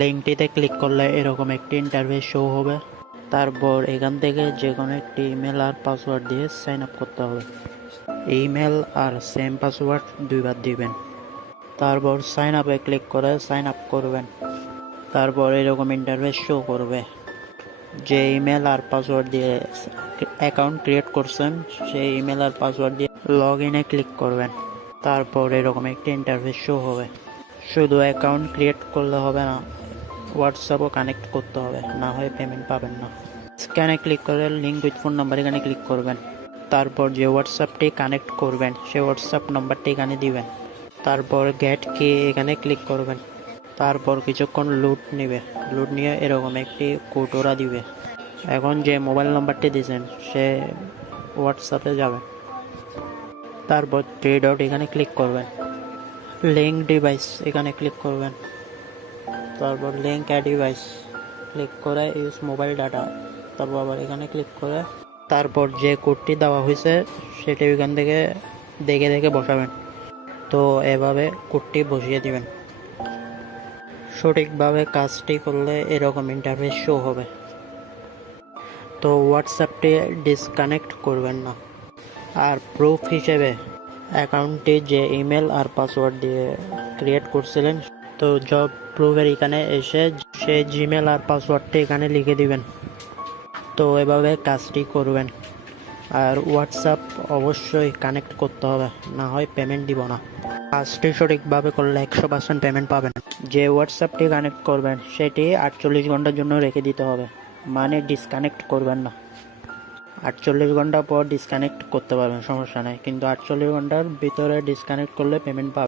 লিঙ্কটিতে click করলে এরকম একটি ইন্টারফেস শো হবে। তারপর এখান থেকে যে কোনো একটি ইমেল আর পাসওয়ার্ড দিয়ে সাইন আপ করতে হবে। ইমেল আর সেম পাসওয়ার্ড দুইবার দিবেন। তারপর সাইন আপে ক্লিক করে সাইন আপ করবেন। তারপর এরকম ইন্টারফেস শো করবে। যে ইমেল আর পাসওয়ার্ড দিয়ে অ্যাকাউন্ট ক্রিয়েট করছেন সেই ইমেল আর পাসওয়ার্ড দিয়ে লগ ইনে ক্লিক করবেন। তারপর এরকম একটি ইন্টারফেস শো হবে। শুধু অ্যাকাউন্ট ক্রিয়েট করলে হবে না, হোয়াটসঅ্যাপও কানেক্ট করতে হবে, না হয় পেমেন্ট পাবেন না। স্ক্যানে ক্লিক করে লিঙ্ক উইথ ফোন নাম্বার এখানে ক্লিক করবেন। তারপর যে হোয়াটসঅ্যাপটি কানেক্ট করবেন সেই হোয়াটসঅ্যাপ নাম্বারটি এখানে দিবেন। তারপর গেট কি এখানে ক্লিক করবেন। তারপর কিছুক্ষণ লুট নিয়ে এরকম একটি কোড ওরা দিবে। এখন যে মোবাইল নাম্বারটি দিয়েছেন সে হোয়াটসঅ্যাপে যাবেন। তারপর থ্রি ডট এখানে ক্লিক করবেন। লিঙ্ক ডিভাইস এখানে ক্লিক করবেন। তারপর লিঙ্ক অ্যাড ডিভাইস ক্লিক করে ইউজ মোবাইল ডাটা, তারপর আবার এখানে ক্লিক করে তারপর যে কোডটি দেওয়া হয়েছে সেটি এখান থেকে দেখে বসাবেন। তো এভাবে কোডটি বসিয়ে দিবেন। সঠিকভাবে কাজটি করলে এরকম ইন্টারফেস শো হবে। তো হোয়াটসঅ্যাপটি ডিসকানেক্ট করবেন না। আর প্রুফ হিসেবে অ্যাকাউন্টটি যে ইমেল আর পাসওয়ার্ড দিয়ে ক্রিয়েট করছিলেন, তো জব প্রুফের এখানে এসে সে জিমেল আর পাসওয়ার্ডটি এখানে লিখে দিবেন। তো এভাবে কাজটি করবেন। আর হোয়াটসঅ্যাপ অবশ্যই কানেক্ট করতে হবে, না হয় পেমেন্ট দিব না। কাজটি সঠিকভাবে করলে 100% পেমেন্ট পাবেন। যে হোয়াটসঅ্যাপটি কানেক্ট করবেন সেটি 48 ঘন্টার জন্য রেখে দিতে হবে, মানে ডিসকানেক্ট করবেন না। 48 ঘন্টা পর ডিসকানেক্ট করতে পারবেন, সমস্যা নেই, কিন্তু 48 ঘন্টার ভিতরে ডিসকানেক্ট করলে পেমেন্ট পাবেন।